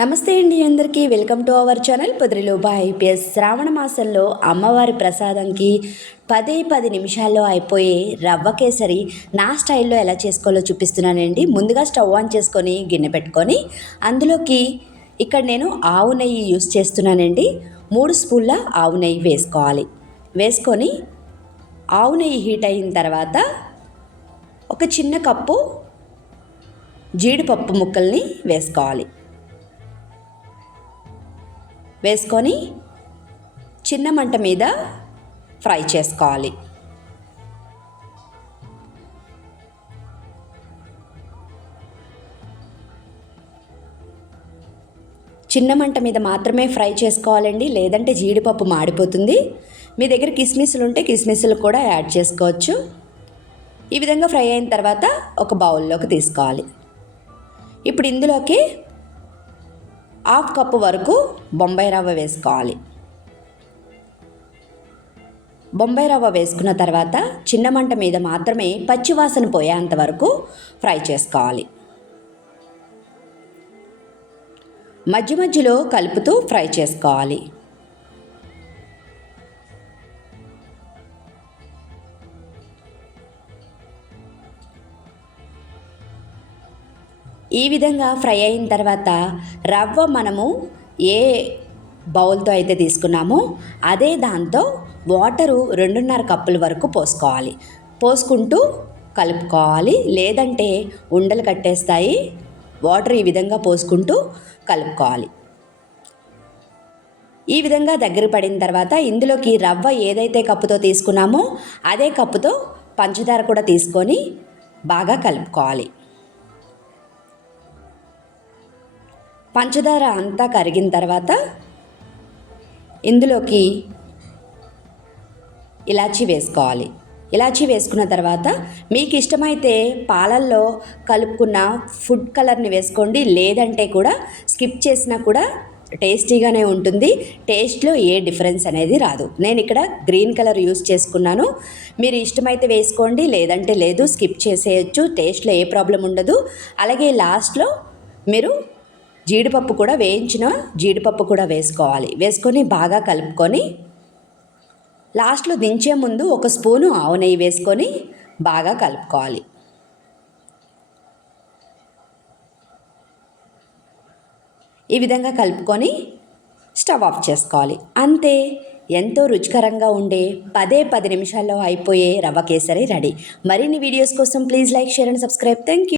నమస్తే అండి అందరికీ. వెల్కమ్ టు అవర్ ఛానల్ పొదిరిలోబా ఐపీఎస్. శ్రావణ మాసంలో అమ్మవారి ప్రసాదంకి పదే పది నిమిషాల్లో అయిపోయే రవ్వ కేసరి నా స్టైల్లో ఎలా చేసుకోవాలో చూపిస్తున్నానండి. ముందుగా స్టవ్ ఆన్ చేసుకొని గిన్నె పెట్టుకొని అందులోకి ఇక్కడ నేను ఆవు నెయ్యి యూస్ చేస్తున్నానండి. మూడు స్పూన్ల ఆవు నెయ్యి వేసుకోవాలి. వేసుకొని ఆవు నెయ్యి హీట్ అయిన తర్వాత ఒక చిన్న కప్పు జీడిపప్పు ముక్కల్ని వేసుకోవాలి. వేసుకొని చిన్న మంట మీద ఫ్రై చేసుకోవాలి. చిన్న మంట మీద మాత్రమే ఫ్రై చేసుకోవాలండి లేదంటే జీడిపప్పు మాడిపోతుంది. మీ దగ్గర కిస్మిస్లు ఉంటే కిస్మిస్లు కూడా యాడ్ చేసుకోవచ్చు. ఈ విధంగా ఫ్రై అయిన తర్వాత ఒక బౌల్లోకి తీసుకోవాలి. ఇప్పుడు ఇందులోకి హాఫ్ కప్పు వరకు బొంబాయి రవ్వ వేసుకోవాలి. బొంబాయి రవ్వ వేసుకున్న తర్వాత చిన్న మంట మీద మాత్రమే పచ్చివాసన పోయేంత వరకు ఫ్రై చేసుకోవాలి. మధ్య మధ్యలో కలుపుతూ ఫ్రై చేసుకోవాలి. ఈ విధంగా ఫ్రై అయిన తర్వాత రవ్వ మనము ఏ బౌల్తో అయితే తీసుకున్నామో అదే దాంతో వాటరు రెండున్నర కప్పుల వరకు పోసుకోవాలి. పోసుకుంటూ కలుపుకోవాలి. లేదంటే ఉండలు కట్టేస్తాయి. వాటర్ ఈ విధంగా పోసుకుంటూ కలుపుకోవాలి. ఈ విధంగా దగ్గర పడిన తర్వాత ఇందులోకి రవ్వ ఏదైతే కప్పుతో తీసుకున్నామో అదే కప్పుతో పంచదార కూడా తీసుకొని బాగా కలుపుకోవాలి. పంచదార అంతా కరిగిన తర్వాత ఇందులోకి ఇలాచీ వేసుకోవాలి. ఇలాచీ వేసుకున్న తర్వాత మీకు ఇష్టమైతే పాలల్లో కలుపుకున్న ఫుడ్ కలర్ని వేసుకోండి. లేదంటే కూడా స్కిప్ చేసినా కూడా టేస్టీగానే ఉంటుంది. టేస్ట్లో ఏ డిఫరెన్స్ అనేది రాదు. నేను ఇక్కడ గ్రీన్ కలర్ యూస్ చేసుకున్నాను. మీరు ఇష్టమైతే వేసుకోండి. లేదంటే లేదు స్కిప్ చేసేయచ్చు. టేస్ట్లో ఏ ప్రాబ్లం ఉండదు. అలాగే లాస్ట్లో మీరు జీడిపప్పు కూడా వేయించిన జీడిపప్పు కూడా వేసుకోవాలి. వేసుకొని బాగా కలుపుకొని లాస్ట్లో దించే ముందు ఒక స్పూను ఆవు నెయ్యి వేసుకొని బాగా కలుపుకోవాలి. ఈ విధంగా కలుపుకొని స్టవ్ ఆఫ్ చేసుకోవాలి. అంతే. ఎంతో రుచికరంగా ఉండే పదే పది నిమిషాల్లో అయిపోయే రవ్వ కేసరి రెడీ. మరిన్ని వీడియోస్ కోసం please like share and subscribe. Thank you